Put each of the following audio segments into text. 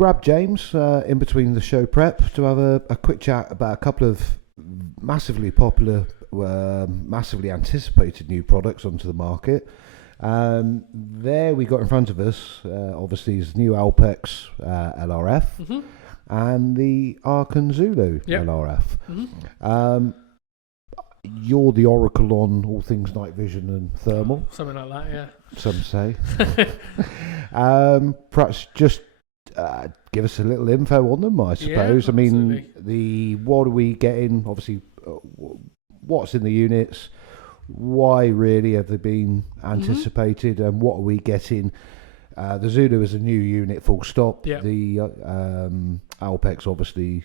grabbed James in between the show prep to have a quick chat about a couple of massively popular, massively anticipated new products onto the market. There we got in front of us, obviously, is new Alpex LRF and the Arken Zulus LRF. You're the oracle on all things night vision and thermal. Something like that, yeah. Some say. Perhaps just give us a little info on them, I suppose. Yeah, I mean, what are we getting? Obviously, what's in the units? Why really have they been anticipated? And what are we getting? The Zulu is a new unit, full stop. Yep. The Alpex, obviously,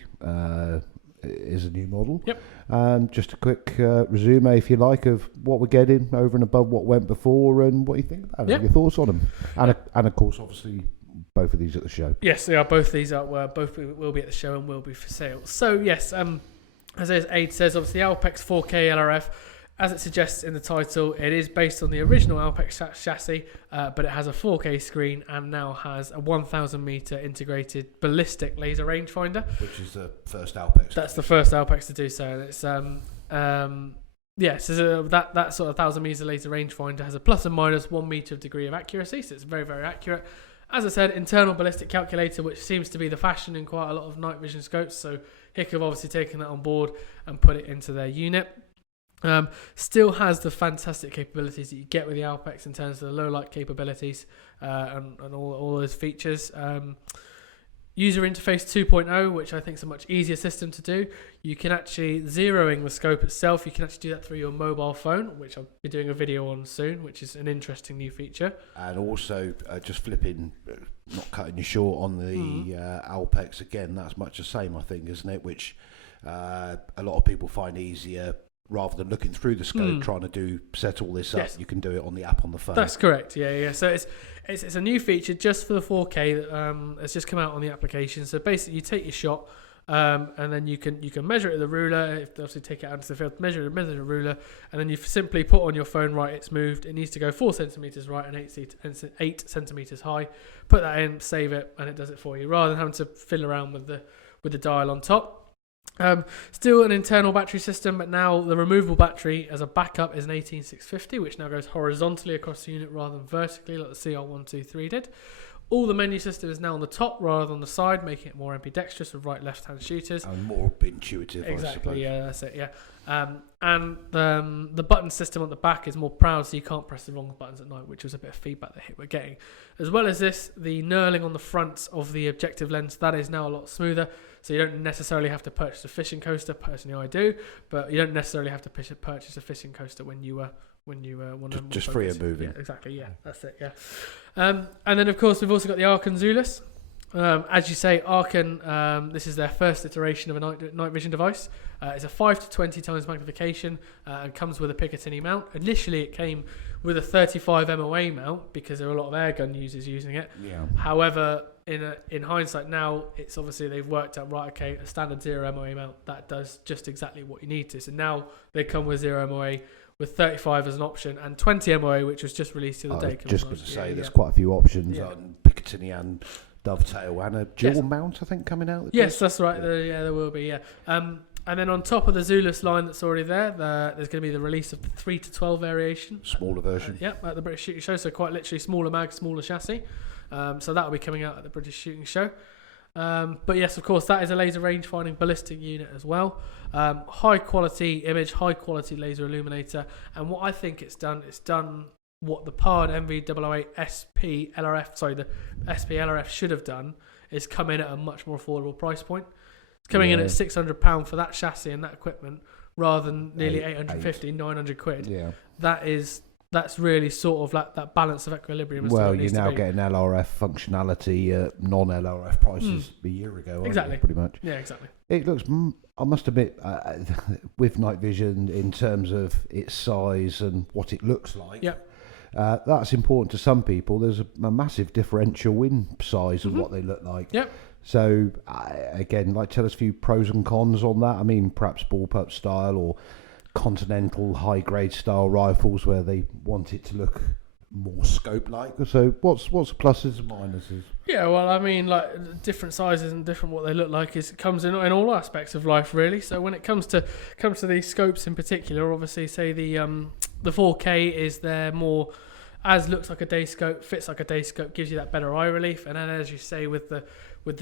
is a new model. Yep. Just a quick resume, if you like, of what we're getting over and above what went before and what you think about it, your thoughts on them. And of course, obviously, both of these at the show. Yes, they are. Both these are. Both will be at the show and will be for sale. So yes, as Ade says, obviously Alpex 4K LRF, as it suggests in the title, it is based on the original Alpex chassis, but it has a 4K screen and now has a 1,000 meter integrated ballistic laser rangefinder, which is the first Alpex. That's the first Alpex to do so. And it's so that sort of 1,000 meter laser rangefinder has a plus and minus 1 meter of degree of accuracy, so it's very, very accurate. As I said, internal ballistic calculator, which seems to be the fashion in quite a lot of night vision scopes. So HIK have obviously taken that on board and put it into their unit. Still has the fantastic capabilities that you get with the Alpex in terms of the low light capabilities and all those features. User interface 2.0, which I think is a much easier system to do. You can actually, zeroing the scope itself, you can actually do that through your mobile phone, which I'll be doing a video on soon, which is an interesting new feature. And also, just flipping, not cutting you short on the Alpex, again, that's much the same, I think, isn't it? Which a lot of people find easier. Rather than looking through the scope, trying to set all this up, you can do it on the app on the phone. That's correct. Yeah. So it's a new feature just for the 4K that has just come out on the application. So basically, you take your shot, and then you can measure it with a ruler. Obviously, take it out into the field, measure the ruler, and then you simply put on your phone, right, it's moved. It needs to go 4 centimeters right and 8 centimeters high. Put that in, save it, and it does it for you, rather than having to fiddle around with the dial on top. Still an internal battery system, but now the removable battery as a backup is an 18650, which now goes horizontally across the unit rather than vertically like the CR123 did. All the menu system is now on the top rather than on the side, making it more ambidextrous with right left-hand shooters. And more intuitive, exactly, I suppose. Yeah, that's it, yeah. And the button system on the back is more proud, so you can't press the wrong buttons at night, which was a bit of feedback that HIK were getting. As well as this, the knurling on the front of the objective lens, that is now a lot smoother, so you don't necessarily have to purchase a fishing coaster. Personally, I do, but you don't necessarily have to purchase a fishing coaster when you want to just free and moving. Yeah, exactly. Yeah, that's it. Yeah, and then of course we've also got the Arken Zulus. As you say, Arken, this is their first iteration of a night vision device. It's a 5 to 20 times magnification and comes with a Picatinny mount. Initially, it came with a 35 MOA mount because there are a lot of airgun users using it. Yeah. However, in hindsight now, it's obviously they've worked out, right, okay, a standard 0 MOA mount, that does just exactly what you need to. So now they come with 0 MOA, with 35 as an option, and 20 MOA, which was just released the other day. Just going to say, there's quite a few options on Picatinny and Dovetail, and a dual mount, I think, coming out. Yes, that's right. There will be, and then on top of the Zulus line that's already there, there's going to be the release of the 3 to 12 variation. Smaller version. At the British Shooting Show, so quite literally smaller mag, smaller chassis. So that will be coming out at the British Shooting Show. But yes, of course, that is a laser range finding ballistic unit as well. High quality image, high quality laser illuminator. And what I think it's done what the PARD MV008 SP LRF, the SP LRF should have done, is come in at a much more affordable price point. It's coming in at £600 for that chassis and that equipment, rather than nearly 850, 900 quid. Yeah. That's really sort of like that balance of equilibrium. Well, you're now getting LRF functionality at non-LRF prices a year ago, exactly. Pretty much. Yeah, exactly. It looks, I must admit, with night vision in terms of its size and what it looks like, that's important to some people. There's a massive differential in size of what they look like. Yep. So, again, tell us a few pros and cons on that. I mean, perhaps bullpup style or continental high-grade style rifles where they want it to look more scope like. So what's the pluses and minuses? Yeah, well, I mean, like different sizes and different what they look like it comes in all aspects of life, really. So when it comes to these scopes in particular, obviously, say the 4K is there more as looks like a day scope, fits like a day scope, gives you that better eye relief, and then as you say with the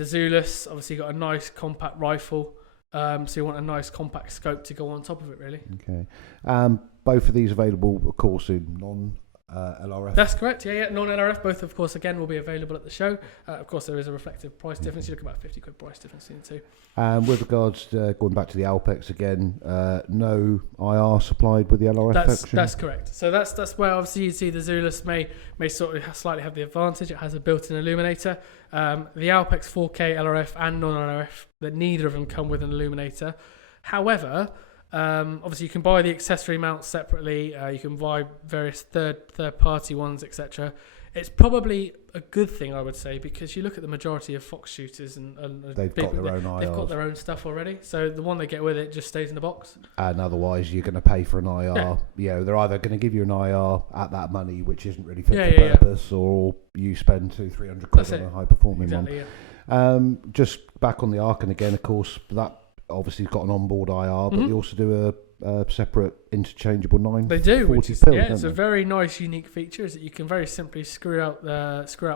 Zulus, obviously you got a nice compact rifle, so you want a nice compact scope to go on top of it, really. Okay, both of these available, of course, in non. LRF. That's correct. Yeah. Non-LRF. Both, of course, again will be available at the show. Of course, there is a reflective price difference. You look about £50 price difference in the two. With regards to going back to the Alpex again, no IR supplied with the LRF section. That's correct. So that's where obviously you see the Zulus may sort of slightly have the advantage. It has a built-in illuminator. The Alpex 4K LRF and non-LRF, that neither of them come with an illuminator. However, obviously you can buy the accessory mounts separately. You can buy various third party ones, etc. It's probably a good thing, I would say, because you look at the majority of fox shooters and they've got their own IR. They've got their own stuff already. So the one they get with it just stays in the box. And otherwise, you're going to pay for an IR. Yeah. You know, they're either going to give you an IR at that money, which isn't really fit for purpose, or you spend £200-300 on a high performing one. Yeah. Just back on the Arken again, of course, that obviously got an onboard IR, but you also do a separate interchangeable 940 They do, which is it's a very nice, unique feature. Is that you can very simply screw out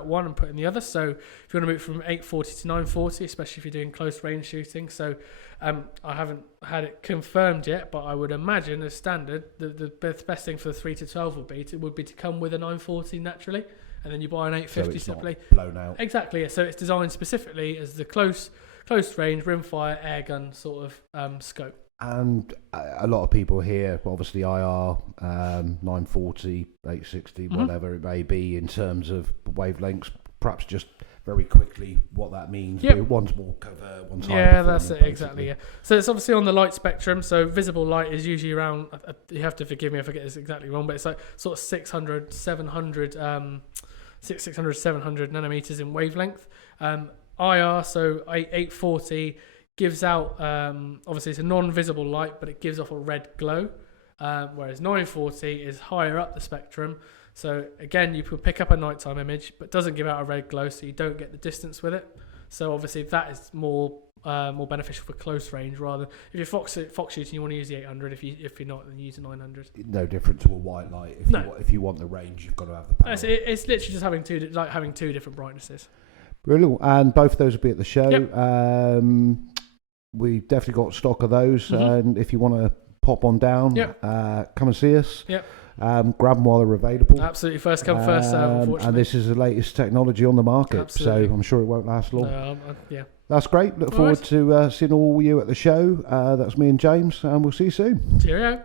one and put in the other. So if you want to move from 840 to 940, especially if you're doing close range shooting. So I haven't had it confirmed yet, but I would imagine as standard, the best thing for the 3 to 12 would be to come with a 940 naturally, and then you buy an 850 separately. Blown out. Exactly. Yeah. So it's designed specifically as the close range rimfire air gun sort of scope. And a lot of people here, obviously IR, 940, 860, whatever it may be in terms of wavelengths, perhaps just very quickly what that means. Yep. One's more cover, one's high. Yeah, that's it, basically. Exactly, yeah. So it's obviously on the light spectrum, so visible light is usually around, you have to forgive me if I get this exactly wrong, but it's like sort of 600, 700 nanometers in wavelength. IR, so 840 gives out, obviously it's a non-visible light, but it gives off a red glow, whereas 940 is higher up the spectrum. So again, you could pick up a nighttime image, but doesn't give out a red glow, so you don't get the distance with it. So obviously that is more beneficial for close range rather. If you're fox shooting, you want to use the 800. If you're not, then you use a 900. No different to a white light. If you want the range, you've got to have the power. It's literally just having two different brightnesses. Brilliant, and both of those will be at the show. Yep. We definitely got stock of those, and if you want to pop on down, come and see us. Yep. Grab them while they're available. Absolutely, first come, first serve, unfortunately. And this is the latest technology on the market, Absolutely. So I'm sure it won't last long. No, yeah. That's great. Look forward to seeing all you at the show. That's me and James, and we'll see you soon. Cheerio.